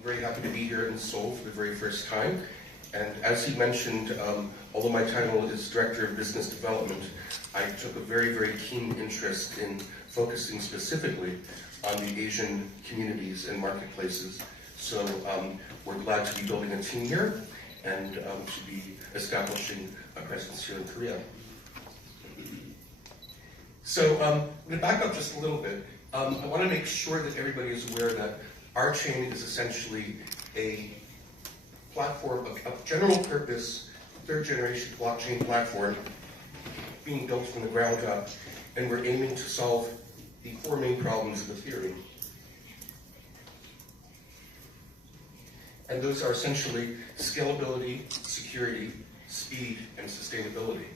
I'm very happy to be here in Seoul for the very first time. And as he mentioned, although my title is Director of Business Development, I took a very, very keen interest in focusing specifically on the Asian communities and marketplaces. So we're glad to be building a team here and to be establishing a presence here in Korea. So I'm going to back up just a little bit. I want to make sure that everybody is aware that Rchain is essentially a platform, a general purpose, third generation blockchain platform being built from the ground up, and we're aiming to solve the four main problems of Ethereum. And those are essentially scalability, security, speed, and sustainability.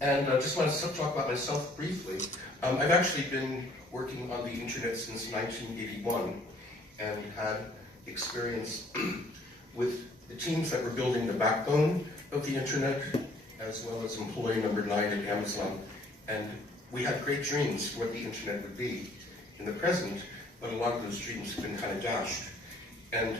And I just want to talk about myself briefly. I've actually been working on the internet since 1981 and had experience with the teams that were building the backbone of the internet, as well as employee number 9 at Amazon. And we had great dreams for what the internet would be in the present, but a lot of those dreams have been kind of dashed. And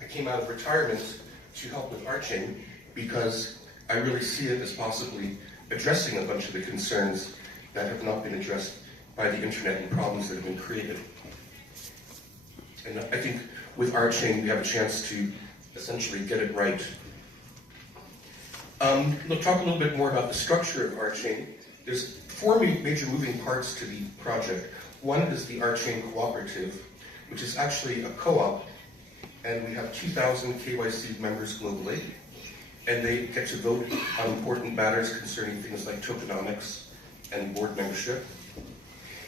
I came out of retirement to help with Rchain because I really see it as possibly addressing a bunch of the concerns that have not been addressed by the internet and problems that have been created. And I think with Rchain, we have a chance to essentially get it right. We'll talk a little bit more about the structure of Rchain. There's four major moving parts to the project. One is the Rchain Cooperative, which is actually a co-op, and we have 2,000 KYC members globally, and they get to vote on important matters concerning things like tokenomics and board membership.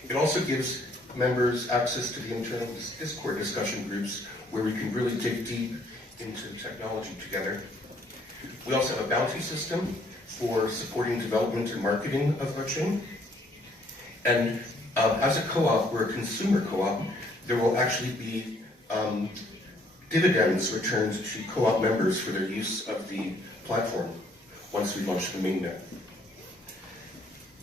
It also gives members access to the internal Discord discussion groups where we can really dig deep into technology together. We also have a bounty system for supporting development and marketing of Rchain. And as a co-op, we're a consumer co-op, there will actually be dividends returned to co-op members for their use of the platform once we launch the mainnet.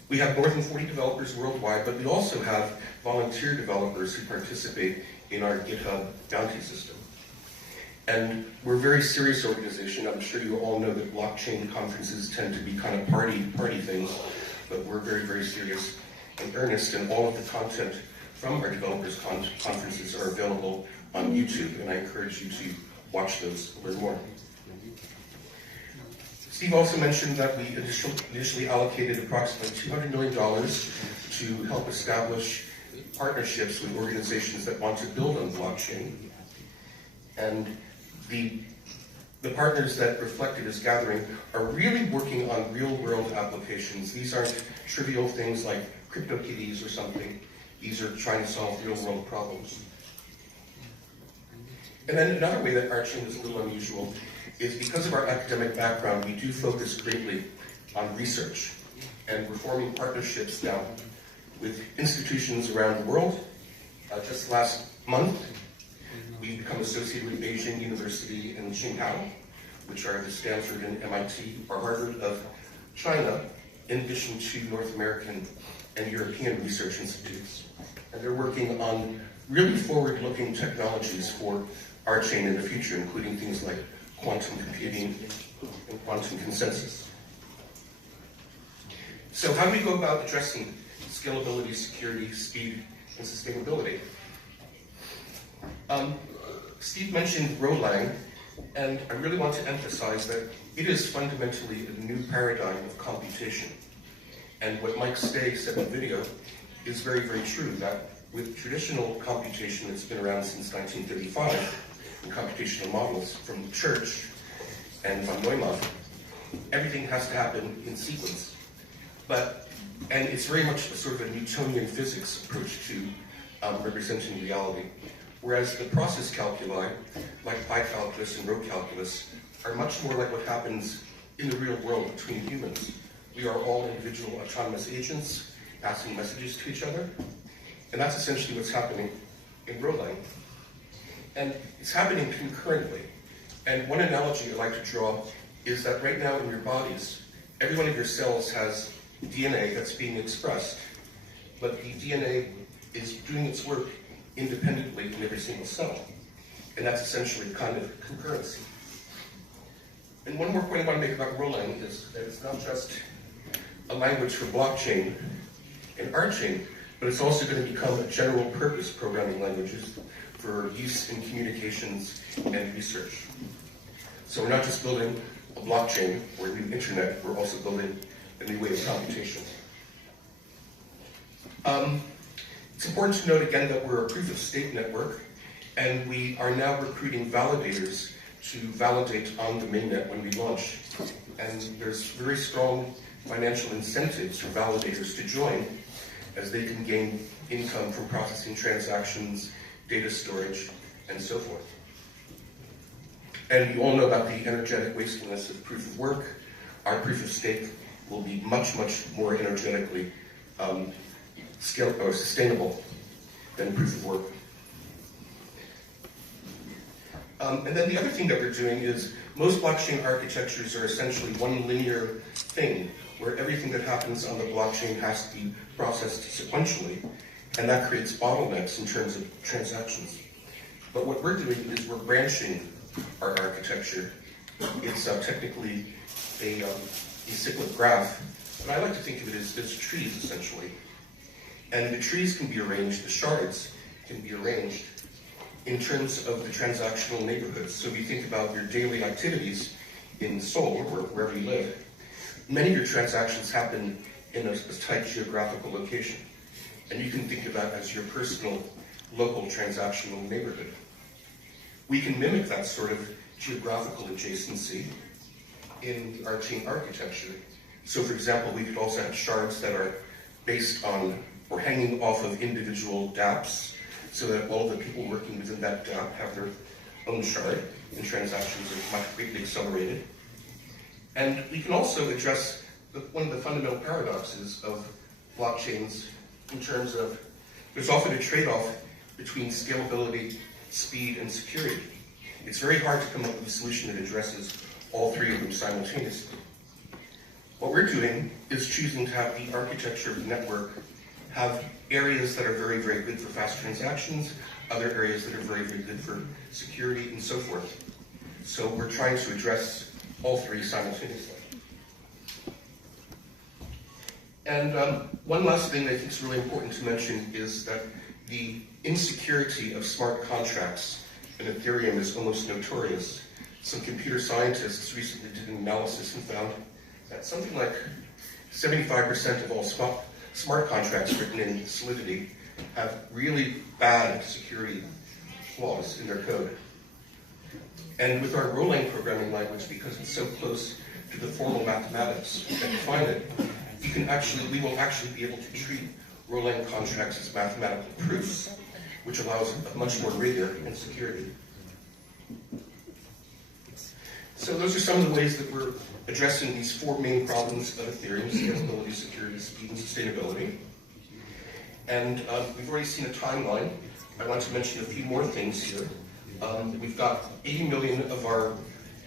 We have more than 40 developers worldwide, but we also have volunteer developers who participate in our GitHub bounty system. And we're a very serious organization. I'm sure you all know that blockchain conferences tend to be kind of party things, but we're very, very serious and earnest, and all of the content from our developers conferences are available on YouTube, and I encourage you to watch those to learn more. Steve also mentioned that we initially allocated approximately $200 million to help establish partnerships with organizations that want to build on blockchain. And the partners that Reflected is gathering are really working on real-world applications. These aren't trivial things like CryptoKitties or something. These are trying to solve real-world problems. And then another way that Rchain is a little unusual is because of our academic background, we do focus greatly on research. And we're forming partnerships now with institutions around the world. Just last month, we become associated with Beijing University and Tsinghua, which are the Stanford and MIT or Harvard of China, in addition to North American and European research institutes. And they're working on really forward-looking technologies for Rchain in the future, including things like quantum computing and quantum consensus. So how do we go about addressing scalability, security, speed, and sustainability? Steve mentioned Rchain, and I really want to emphasize that it is fundamentally a new paradigm of computation. And what Mike Stay said in the video is very, very true, that with traditional computation that's been around since 1935, and computational models from Church and von Neumann, everything has to happen in sequence. And it's very much a sort of a Newtonian physics approach to representing reality. Whereas the process calculi, like pi calculus and row calculus, are much more like what happens in the real world between humans. We are all individual autonomous agents passing messages to each other, and that's essentially what's happening in Rchain. And it's happening concurrently. And one analogy I like to draw is that right now in your bodies, every one of your cells has DNA that's being expressed, but the DNA is doing its work independently in every single cell. And that's essentially kind of concurrency. And one more point I want to make about Rchain is that it's not just a language for blockchain and Rchain, but it's also going to become a general purpose programming languages for use in communications and research. So we're not just building a blockchain or a new internet, we're also building a new way of computation. It's important to note again that we're a proof-of-stake network, and we are now recruiting validators to validate on the mainnet when we launch. And there's very strong financial incentives for validators to join, as they can gain income from processing transactions, data storage, and so forth. And you all know about the energetic wastefulness of proof of work. Our proof of stake will be much, much more energetically sustainable than proof of work. And then the other thing that we're doing is most blockchain architectures are essentially one linear thing, where everything that happens on the blockchain has to be processed sequentially, and that creates bottlenecks in terms of transactions. But what we're doing is we're branching our architecture. It's technically a cyclic graph, but I like to think of it as trees, essentially. And the trees can be arranged, the shards can be arranged in terms of the transactional neighborhoods. So if you think about your daily activities in Seoul, or wherever you live, many of your transactions happen in a tight geographical location. And you can think of that as your personal, local transactional neighborhood. We can mimic that sort of geographical adjacency in the Rchain architecture. So for example, we could also have shards that are based on or hanging off of individual dApps, so that all the people working within that dApp have their own shard, and transactions are much greatly accelerated. And we can also address one of the fundamental paradoxes of blockchains in terms of there's often a trade-off between scalability, speed, and security. It's very hard to come up with a solution that addresses all three of them simultaneously. What we're doing is choosing to have the architecture of the network have areas that are very, very good for fast transactions, other areas that are very, very good for security, and so forth. So we're trying to address all three simultaneously. And one last thing I think is really important to mention is that the insecurity of smart contracts in Ethereum is almost notorious. Some computer scientists recently did an analysis and found that something like 75% of all smart contracts written in Solidity have really bad security flaws in their code. And with our Rchain programming language, because it's so close to the formal mathematics that define it, we will actually be able to treat Rchain contracts as mathematical proofs, which allows much more rigor and security. So those are some of the ways that we're addressing these four main problems of Ethereum: scalability, security, speed, and sustainability. And we've already seen a timeline. I want to mention a few more things here. We've got 80 million of our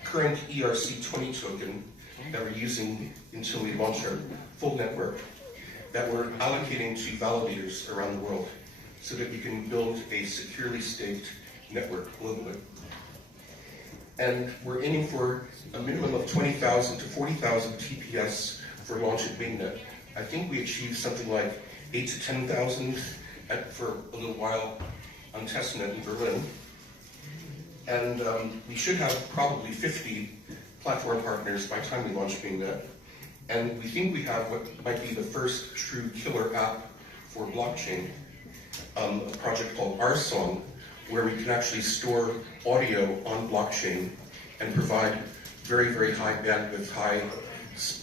current ERC20 token that we're using until we launch our full network, that we're allocating to validators around the world so that we can build a securely staked network globally. And we're aiming for a minimum of 20,000 to 40,000 TPS for launch at mainnet. I think we achieved something like 8 to 10,000 for a little while on testnet in Berlin. And we should have probably 50 platform partners by the time we launch mainnet. And we think we have what might be the first true killer app for blockchain, a project called Rchain, where we can actually store audio on blockchain and provide very, very high bandwidth, high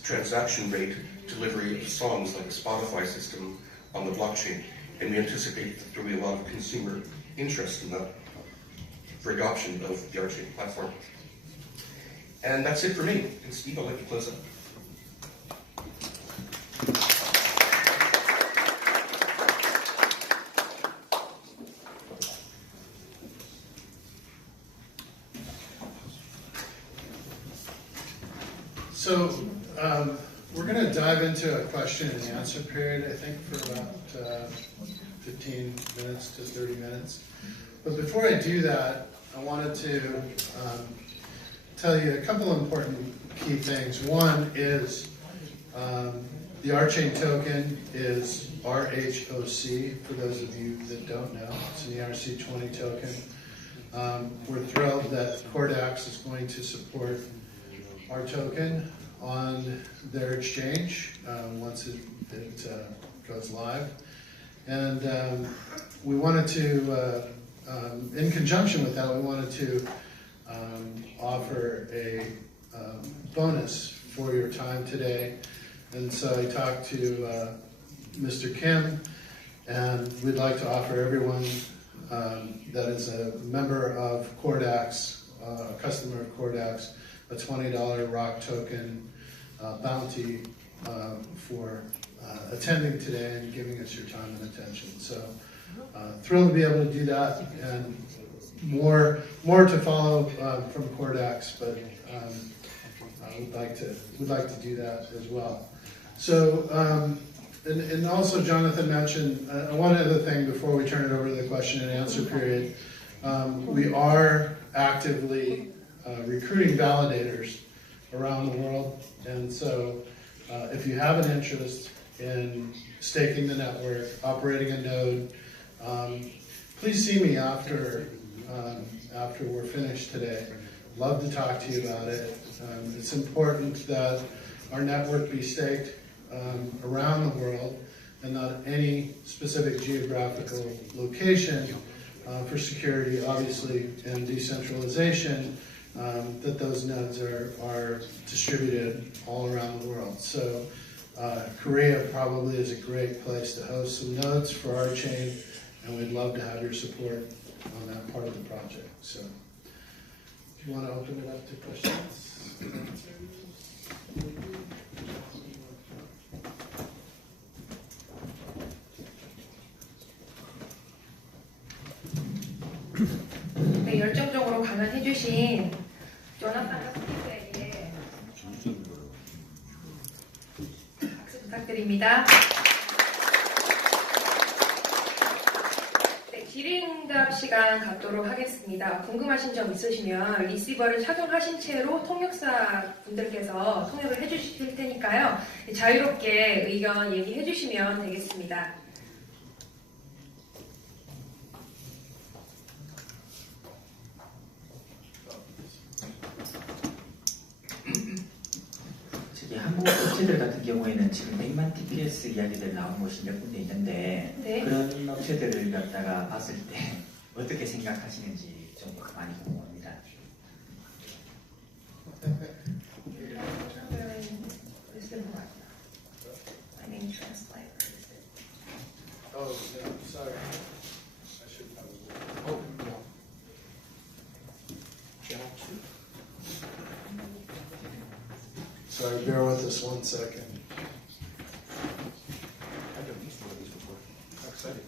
transaction rate delivery of songs like a Spotify system on the blockchain. And we anticipate that there will be a lot of consumer interest in that for adoption of the Rchain platform. And that's it for me. And Steve, I'll let you close up. So we're going to dive into a question and answer period, I think, for about 15 minutes to 30 minutes. But before I do that, I wanted to tell you a couple of important key things. One is the Rchain token is RHOC, for those of you that don't know. It's an ERC20 token. We're thrilled that Cordax is going to support our token on their exchange once it goes live. And we wanted to, in conjunction with that, we wanted to offer a bonus for your time today. And so I talked to Mr. Kim, and we'd like to offer everyone that is a member of Cordax, a customer of Cordax, a $20 ROC token bounty for attending today and giving us your time and attention. So thrilled to be able to do that, and more to follow from Cordax, but we'd like to do that as well. So, and also Jonathan mentioned one other thing before we turn it over to the question and answer period. We are actively recruiting validators around the world, and so if you have an interest in staking the network, operating a node, please see me after we're finished today. Love to talk to you about it. It's important that our network be staked around the world and not any specific geographical location for security, obviously, and decentralization, that those nodes are distributed all around the world. So Korea probably is a great place to host some nodes for Rchain, and we'd love to have your support on that part of the project. So if you want to open it up to questions. 네, 열정적으로 강연해주신 조나탄 스피커에게 박수 부탁드립니다. 네, 질의응답 시간 갖도록 하겠습니다. 궁금하신 점 있으시면 리시버를 착용하신 채로 통역사 분들께서 통역을 해주실 테니까요. 자유롭게 의견 얘기해 주시면 되겠습니다. 한국 업체들 같은 경우에는 지금 100만 TPS 이야기들 나온 곳이 몇 군데 있는데 네. 그런 업체들을 갖다가 봤을 때 어떻게 생각하시는지 좀 많이 궁금합니다. Oh, yeah, sorry. I should probably. Oh, no. Channel 2? Sorry, bear with us 1 second. I've done one of these before. How exciting.